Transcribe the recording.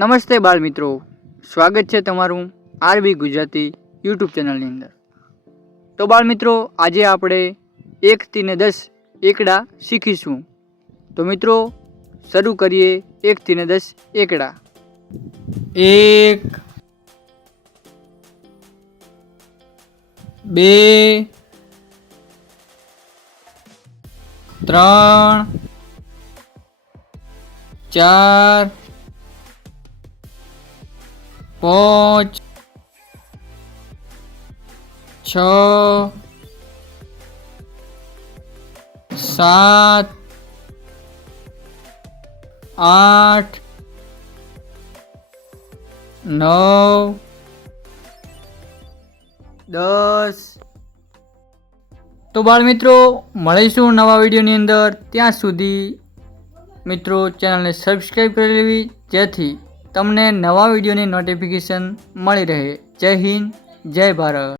નમસ્તે બાળ મિત્રો, સ્વાગત છે તમારું આરબી ગુજરાતી યુટ્યુબ ચેનલની અંદર। તો બાળ મિત્રો, આજે આપણે 1 થી 10 એકડા શીખીશું। તો મિત્રો શરૂ કરીએ 1 થી 10 એકડા। 1 2 3 4 5 6 7 8 9 10। તો બાળ મિત્રો, મળીશું નવા વિડીયોની અંદર। ત્યાં સુધી મિત્રો ચેનલને સબસ્ક્રાઈબ કરી લેવી, જેથી તમને નવા વિડીયોની નોટિફિકેશન મળી રહે। જય હિન્દ, જય ભારત।